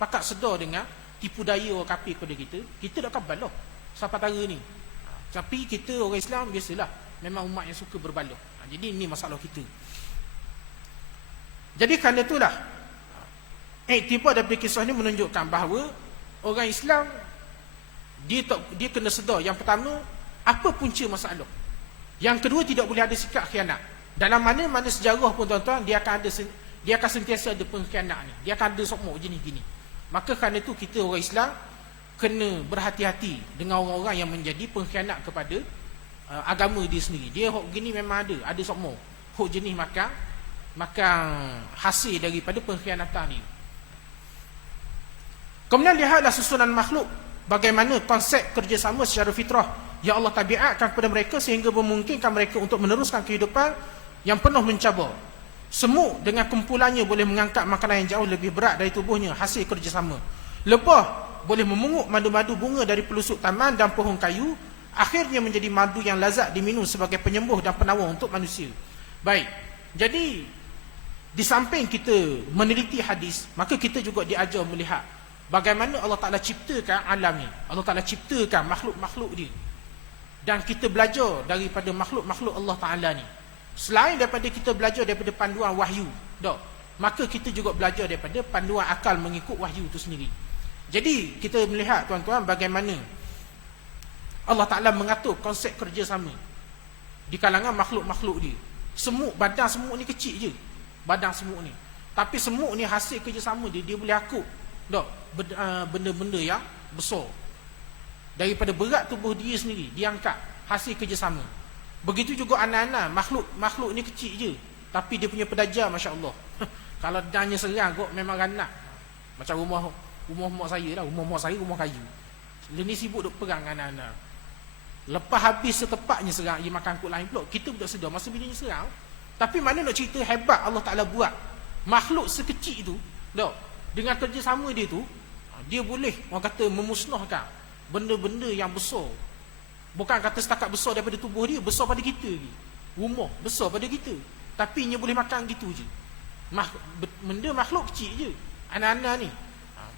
pakat sedar dengan tipu daya orang kafir kepada kita tak akan balah sampai tara ni. Tapi kita orang Islam biasalah, memang umat yang suka berbalah. Jadi ini masalah kita. Jadi kerana itulah iktibar daripada kisah ni menunjukkan bahawa orang Islam dia kena sedar, yang pertama, apa punca masalah. Yang kedua, tidak boleh ada sikap khianat. Dalam mana-mana sejarah pun tuan-tuan, dia akan sentiasa ada pengkhianat ni. Dia akan ada sokmok jenis gini. Maka kerana itu kita orang Islam kena berhati-hati dengan orang-orang yang menjadi pengkhianat kepada agama dia sendiri. Dia hok gini memang ada sokmok. Hok jenis makan hasil daripada pengkhianatan ni. Kemudian lihatlah susunan makhluk, bagaimana konsep kerjasama secara fitrah yang Allah tabiatkan kepada mereka sehingga memungkinkan mereka untuk meneruskan kehidupan yang penuh mencabar. Semut dengan kumpulannya boleh mengangkat makanan yang jauh lebih berat dari tubuhnya, hasil kerjasama. Lebah boleh memungut madu-madu bunga dari pelusuk taman dan pohon kayu, akhirnya menjadi madu yang lazat diminum sebagai penyembuh dan penawar untuk manusia. Baik, jadi di samping kita meneliti hadis, maka kita juga diajar melihat bagaimana Allah Ta'ala ciptakan alam ni. Allah Ta'ala ciptakan makhluk-makhluk dia, dan kita belajar daripada makhluk-makhluk Allah Ta'ala ni. Selain daripada kita belajar daripada panduan wahyu, maka kita juga belajar daripada panduan akal mengikut wahyu itu sendiri. Jadi kita melihat tuan-tuan bagaimana Allah Ta'ala mengatur konsep kerjasama di kalangan makhluk-makhluk dia. Badan semut ni kecil je, badan semut ni, tapi semut ni hasil kerjasama dia boleh akut benda-benda yang besar daripada berat tubuh dia sendiri, dia angkat hasil kerjasama. Begitu juga anak-anak, makhluk ni kecil je, tapi dia punya pedajar masya-Allah. Kalau danya serang kok memang ranak. Macam rumah mak saya lah, rumah kayu. Dia ni sibuk duk perang dengan anak-anak. Lepas habis setepatnya serang, dia makan kut lain pula. Kita tak sedar masa bininya serang. Tapi mana nak cerita hebat Allah Ta'ala buat makhluk sekecil tu, dengan kerjasama dia tu, dia boleh orang kata memusnahkan benda-benda yang besar. Bukan kata setakat besar daripada tubuh dia, besar pada kita lagi. Rumah besar pada kita, tapi dia boleh makan gitu je. Benda makhluk kecil je, anak-anak ni.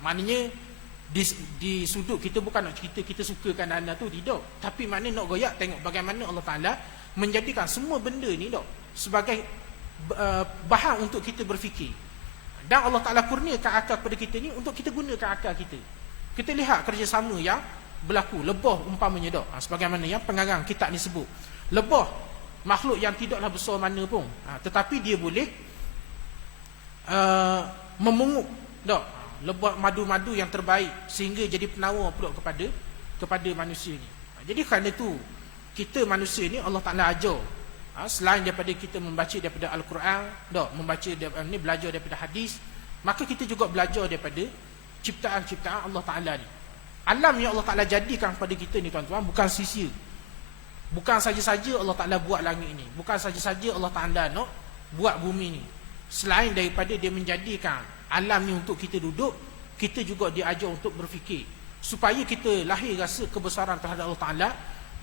Maknanya di sudut kita bukan nak cerita kita sukakan anak-anak tu, tidak. Tapi maknanya nak goyak tengok bagaimana Allah Ta'ala menjadikan semua benda ni dok sebagai bahan untuk kita berfikir. Dan Allah Ta'ala kurniakan akal kepada kita ni untuk kita gunakan akal kita. Kita lihat kerjasama yang berlaku. Lebah umpamanya dok, sebagaimana yang pengarang kitab ni sebut. Lebah makhluk yang tidaklah besar mana pun, tetapi dia boleh memungut dok lebah madu-madu yang terbaik sehingga jadi penawar pula kepada manusia ni. Jadi kerana tu kita manusia ni Allah Ta'ala ajar, selain daripada kita membaca daripada Al-Quran, membaca ni, belajar daripada hadis, maka kita juga belajar daripada ciptaan-ciptaan Allah Ta'ala ni. Alam yang Allah Ta'ala jadikan kepada kita ni tuan-tuan bukan sia-sia. Bukan saja-saja Allah Ta'ala buat langit ni, bukan saja-saja Allah Ta'ala nak buat bumi ni. Selain daripada dia menjadikan alam ni untuk kita duduk, kita juga diajar untuk berfikir supaya kita lahir rasa kebesaran terhadap Allah Ta'ala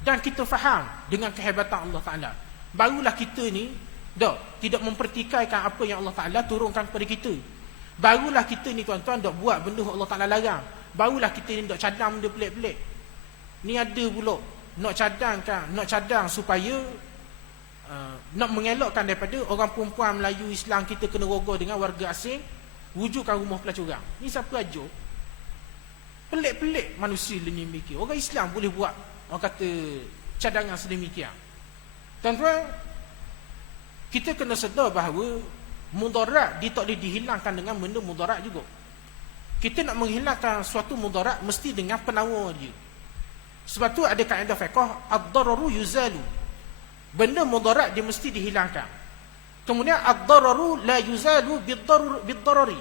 dan kita faham dengan kehebatan Allah Ta'ala. Barulah kita ni tidak mempertikaikan apa yang Allah Ta'ala turunkan kepada kita. Barulah kita ni tuan-tuan buat benda Allah Ta'ala larang. Barulah kita ni cadang benda pelik-pelik. Ni ada pula nak cadang supaya nak mengelakkan daripada orang perempuan Melayu Islam kita kena rogol dengan warga asing, wujudkan rumah pelacuran. Ni siapa ajar? Pelik-pelik manusia ni mikir. Orang Islam boleh buat, orang kata, cadangan sedemikian. Tuan-tuan, kita kena sedar bahawa mudarat dia tak boleh dihilangkan dengan benda mudarat juga. Kita nak menghilangkan suatu mudarat mesti dengan penawar dia. Sebab tu ada kaedah fiqh, ad-dararu yuzalu. Benda mudarat dia mesti dihilangkan. Kemudian ad-dararu la yuzalu bid-darari.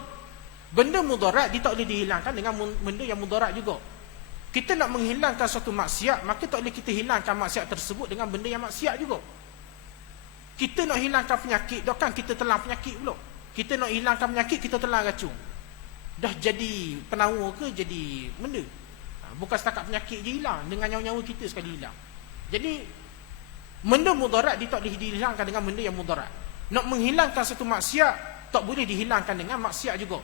Benda mudarat dia tak boleh dihilangkan dengan benda yang mudarat juga. Kita nak menghilangkan suatu maksiat, maka tak boleh kita hilangkan maksiat tersebut dengan benda yang maksiat juga. Kita nak hilangkan penyakit, kan kita telan penyakit pula. Kita nak hilangkan penyakit, kita telan racun. Dah jadi penawar ke jadi benda? Bukan setakat penyakit je hilang, dengan nyawa-nyawa kita sekali hilang. Jadi benda mudarat dia tak boleh dihilangkan dengan benda yang mudarat. Nak menghilangkan satu maksiat tak boleh dihilangkan dengan maksiat juga.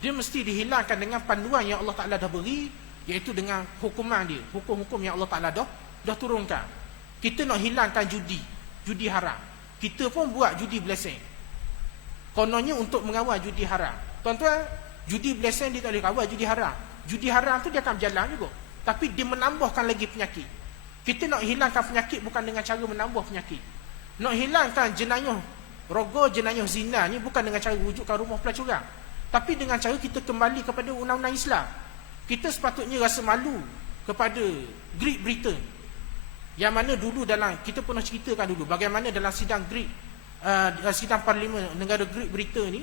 Dia mesti dihilangkan dengan panduan yang Allah Ta'ala dah beri, iaitu dengan hukuman dia, hukum-hukum yang Allah Ta'ala dah turunkan. Kita nak hilangkan judi haram. Kita pun buat judi blessing. Kononnya untuk mengawal judi haram. Tuan-tuan, judi blessing dia tak boleh kawal judi haram. Judi haram tu dia akan berjalan juga, tapi dia menambahkan lagi penyakit. Kita nak hilangkan penyakit bukan dengan cara menambah penyakit. Nak hilangkan jenayah rogol, jenayah zina ni bukan dengan cara wujudkan rumah pelacuran, tapi dengan cara kita kembali kepada undang-undang Islam. Kita sepatutnya rasa malu kepada Great Britain, yang mana dulu dalam, kita pernah ceritakan dulu bagaimana dalam sidang sidang parlimen negara Great Britain ni,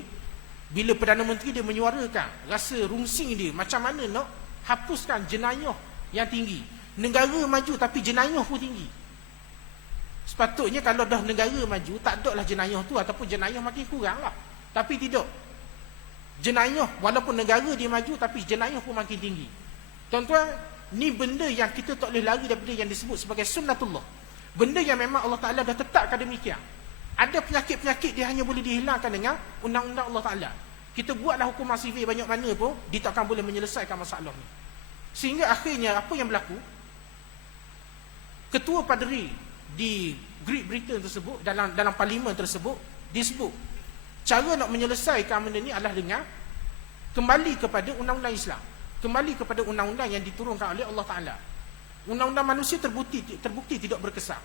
bila Perdana Menteri dia menyuarakan rasa rungsing dia macam mana nak hapuskan jenayah yang tinggi. Negara maju tapi jenayah pun tinggi. Sepatutnya kalau dah negara maju, tak ada lah jenayah tu, ataupun jenayah makin kurang lah. Tapi tidak. Jenayah, walaupun negara dia maju, tapi jenayah pun makin tinggi. Tuan-tuan, ni benda yang kita tak boleh lari daripada yang disebut sebagai sunnatullah. Benda yang memang Allah Ta'ala dah tetapkan demikian. Ada penyakit-penyakit dia hanya boleh dihilangkan dengan undang-undang Allah Ta'ala. Kita buatlah hukuman sivil banyak mana pun, dia takkan boleh menyelesaikan masalah ni. Sehingga akhirnya apa yang berlaku? Ketua paderi di Great Britain tersebut, dalam parlimen tersebut, disebut cara nak menyelesaikan benda ni adalah dengan kembali kepada undang-undang Islam, kembali kepada undang-undang yang diturunkan oleh Allah Ta'ala. Undang-undang manusia terbukti tidak berkesan.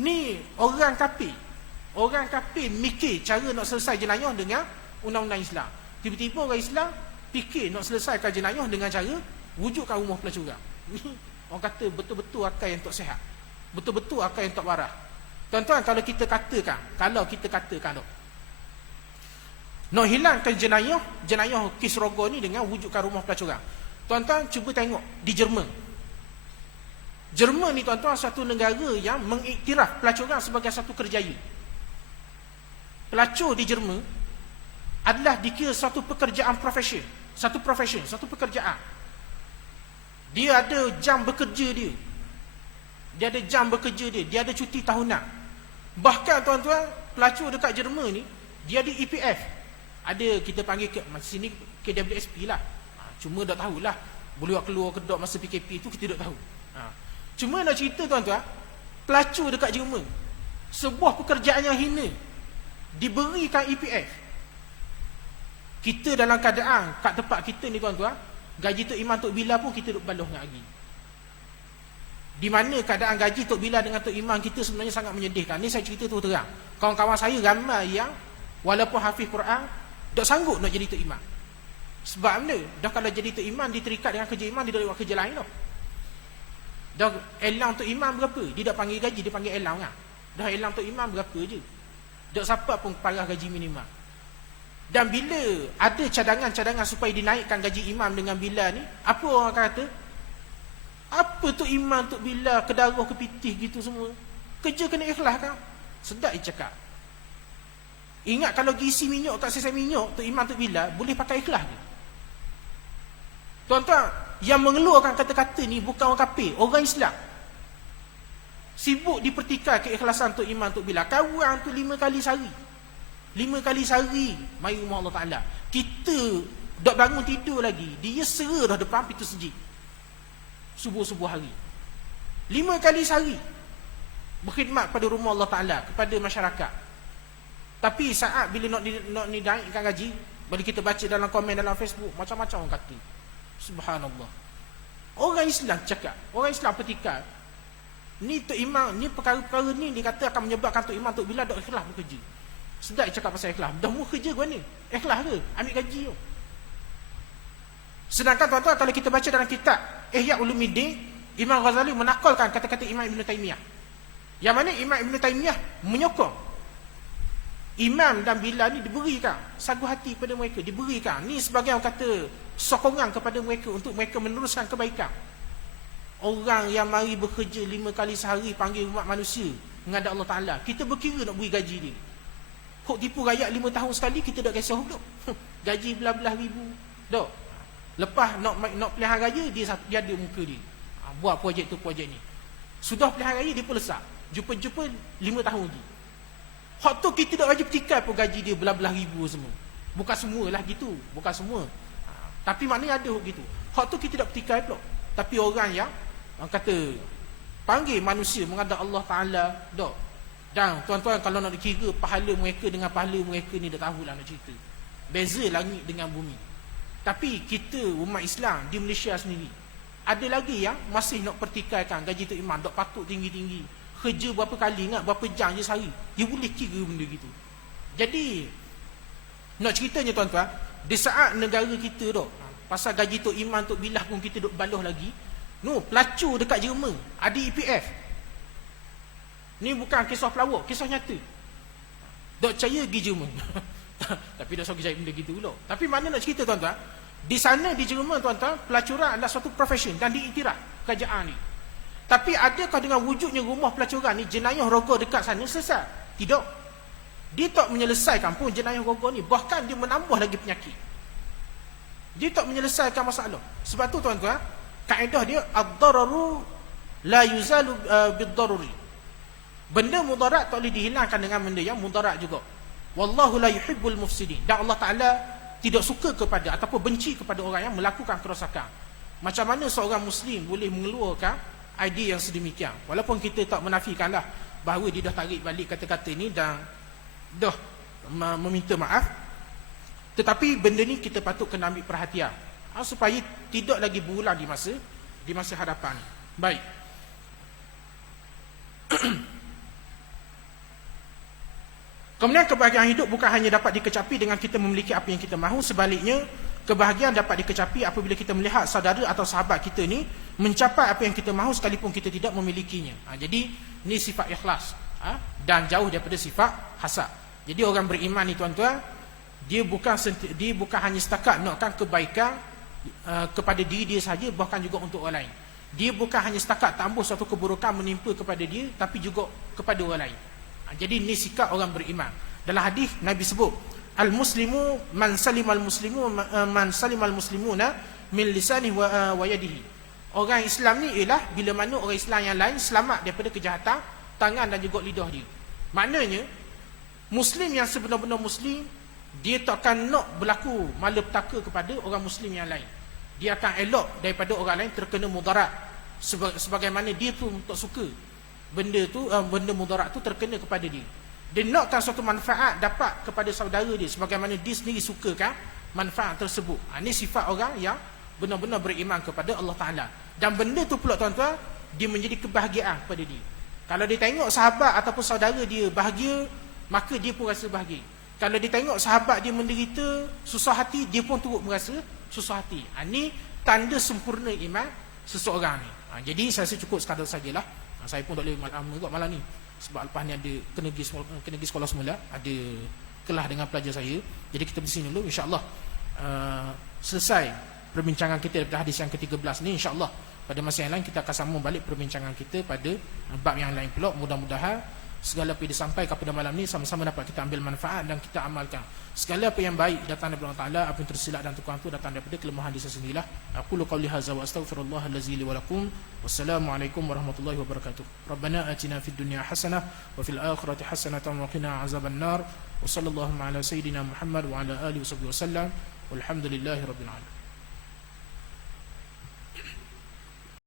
Ni orang kafir mikir cara nak selesai jenayah dengan undang-undang Islam. Tiba-tiba orang Islam fikir nak selesaikan jenayah dengan cara wujudkan rumah pelacuran. Ni orang kata betul-betul akal yang tak sihat, betul-betul akal yang tak waras. Tuan-tuan, kalau kita katakan nak hilangkan jenayah kes rogol ni dengan wujudkan rumah pelacuran. Tuan-tuan cuba tengok di Jerman. Jerman ni tuan-tuan satu negara yang mengiktiraf pelacuran sebagai satu kerjaya. Pelacur di Jerman adalah dikira satu pekerjaan profesion, satu pekerjaan. Dia ada jam bekerja dia. Dia ada cuti tahunan. Bahkan tuan-tuan, pelacur dekat Jerman ni, dia ada EPF. Ada, kita panggil sini KWSP lah. Cuma dah tahulah, boleh keluar kedok masa PKP tu kita dah tahu. Cuma nak cerita tuan-tuan, pelacur dekat Jerman, sebuah pekerjaan yang hina, diberikan EPF. Kita dalam keadaan kat tempat kita ni tuan-tuan, gaji Tok Imam Tok Bila pun kita duk baloh dengan lagi. Di mana keadaan gaji Tok Bila dengan Tok Imam kita sebenarnya sangat menyedihkan. Ni saya cerita tu terang. Kawan-kawan saya ramai yang walaupun hafiz Quran, tak sanggup nak jadi Tok Imam. Sebab mana? Dah kalau jadi Tok Imam, diterikat dengan kerja imam, dia dah buat kerja lain dah. Dah elang Tok Imam berapa? Dia dah panggil gaji, dia panggil elang kan. Dah elang Tok Imam berapa je. Tak siapa pun parah gaji minimal. Dan bila ada cadangan-cadangan supaya dinaikkan gaji imam dengan Bila ni, apa orang akan kata? Apa Tok Imam Tok Bila kedarah kepitih gitu semua? Kerja kena ikhlas kan? Sedap dia cakap. Ingat kalau isi minyak tak selesai minyak Tok Imam Tok Bila boleh pakai ikhlas ke? Tuan-tuan, yang mengeluarkan kata-kata ni bukan orang kafir, orang Islam. Sibuk dipertikaikan keikhlasan Tok Imam Tok Bila. Kawan tu 5 kali sehari. 5 kali sehari mari rumah Allah Ta'ala. Kita dak bangun tidur lagi, dia sera dah depan pintu masjid. Subuh-subuh hari. 5 kali sehari berkhidmat pada rumah Allah Ta'ala, kepada masyarakat. Tapi saat bila nak dinaikkan gaji, bila kita baca dalam komen dalam Facebook, macam-macam orang kata. Subhanallah. Orang Islam cakap, orang Islam petikai, ni Tok Imam, ni perkara-perkara ni dia kata akan menyebabkan Tok Imam Tok Bila dok ikhlas bekerja. Sedap dia cakap pasal ikhlas. Dah mu kerja ke mana? Ikhlas ke? Ambil gaji tu. Sedangkan tuan-tuan, kalau kita baca dalam kitab Ihya Ulumuddin, Imam Ghazali menakalkan kata-kata Imam Ibn Taymiyah, yang mana Imam Ibn Taymiyah menyokong Imam dan Bila ni diberikan sagu hati kepada mereka, diberikan ni sebagai orang kata sokongan kepada mereka untuk mereka meneruskan kebaikan. Orang yang mari bekerja 5 kali sehari panggil umat manusia menghadap Allah Ta'ala, kita berkira nak beri gaji dia. Kok tipu rakyat 5 tahun sekali, kita dah kisah duk. Gaji belah-belah ribu. Dok. Lepas nak pilihan raya, dia ada muka dia. Buat projek tu, projek ni. Sudah pilihan raya, dia pun lesak. Jumpa-jumpa 5 tahun lagi. Hak tu kita dah wajib petikai pun gaji dia belah-belah ribu semua. Bukan semualah gitu. Bukan semua. Tapi maknanya ada gitu. Hak tu kita dah petikai pula. Tapi orang yang orang kata panggil manusia menghadap Allah Ta'ala, dok. Dan tuan-tuan, kalau nak dikira pahala mereka dengan pahala mereka ni, dah tahulah nak cerita. Beza langit dengan bumi. Tapi kita umat Islam di Malaysia sendiri, ada lagi yang masih nak pertikaikan gaji Tok Imam dok patut tinggi-tinggi. Kerja berapa kali, ingat berapa jam je sehari. Dia boleh kira benda gitu. Jadi nak ceritanya tuan-tuan, di saat negara kita dok pasal gaji Tok Imam Tok Bilah pun kita dok baloh lagi. No, pelacur dekat Jerman ada EPF. Ni bukan kisah pelawak, kisah nyata. Dok percaya pergi Jerman. Tapi dah sorry benda gitu pula. Tapi mana nak cerita tuan-tuan, di sana di Jerman tuan-tuan, pelacuran adalah suatu profession dan diiktiraf kerajaan ni. Tapi adakah dengan wujudnya rumah pelacuran ni, jenayah roga dekat sana selesai? Tidak. Dia tak menyelesaikan pun jenayah roga ni, bahkan dia menambah lagi penyakit. Dia tak menyelesaikan masalah. Sebab tu tuan-tuan, kaedah dia ad-dararu la yuzalu bid-daruri. Benda mudarat tak boleh dihilangkan dengan benda yang mudarat juga. Wallahu la yuhibbul mufsidin. Dan Allah Ta'ala tidak suka kepada ataupun benci kepada orang yang melakukan kerosakan. Macam mana seorang Muslim boleh mengeluarkan idea yang sedemikian? Walaupun kita tak menafikanlah bahawa dia dah tarik balik kata-kata ni dan dah meminta maaf, tetapi benda ni kita patut kena ambil perhatian supaya tidak lagi berulang di masa hadapan. Baik. Kemudian kebahagiaan hidup bukan hanya dapat dikecapi dengan kita memiliki apa yang kita mahu. Sebaliknya, kebahagiaan dapat dikecapi apabila kita melihat saudara atau sahabat kita ni mencapai apa yang kita mahu sekalipun kita tidak memilikinya. Jadi ni sifat ikhlas dan jauh daripada sifat hasad. Jadi orang beriman ni tuan-tuan, dia bukan hanya setakat nakkan kebaikan kepada diri dia saja, bahkan juga untuk orang lain. Dia bukan hanya setakat tambah suatu keburukan menimpa kepada dia, tapi juga kepada orang lain. Jadi ini sikap orang beriman. Dalam hadis Nabi sebut, al-muslimu man salimal muslimuna min lisanihi wa yadihi. Orang Islam ni ialah bila mana orang Islam yang lain selamat daripada kejahatan tangan dan juga lidah dia. Maknanya Muslim yang sebenar-benar Muslim, dia takkan nak berlaku malapetaka kepada orang Muslim yang lain. Dia akan elok daripada orang lain terkena mudarat, sebagaimana dia pun tak suka benda tu benda mudarat tu terkena kepada dia. Dia nakkan suatu manfaat dapat kepada saudara dia sebagaimana dia sendiri sukakan manfaat tersebut. Ini sifat orang yang benar-benar beriman kepada Allah Ta'ala. Dan benda tu pula tuan-tuan, dia menjadi kebahagiaan kepada dia. Kalau dia tengok sahabat ataupun saudara dia bahagia, maka dia pun rasa bahagia. Kalau dia tengok sahabat dia menderita, susah hati, dia pun turut merasa susah hati. Ini tanda sempurna iman seseorang ni. Jadi saya rasa cukup sekadar sajalah. Saya pun tak boleh malam ni, sebab lepas ni ada kena pergi sekolah semula, ada kelas dengan pelajar saya. Jadi kita di sini dulu, insya-Allah selesai perbincangan kita daripada hadis yang ke-13 ni. Insya-Allah pada masa yang lain kita akan sambung balik perbincangan kita pada bab yang lain pula. Mudah-mudahan segala apa yang disampaikan pada malam ni sama-sama dapat kita ambil manfaat dan kita amalkan. Segala apa yang baik datang daripada Allah Ta'ala, apa yang tersilap dan terkurang itu datang daripada kelemahan diri sendirilah. Aqulu qawli hadza wa astaghfirullah allazi li wa lakum. Wassalamualaikum warahmatullahi wabarakatuh. Rabbana atina fid dunya hasanah wa fil akhirati hasanatan wa qina azabannar. Wa sallallahu ala sayidina Muhammad wa ala alihi wasallam. Walhamdulillahi rabbil alamin.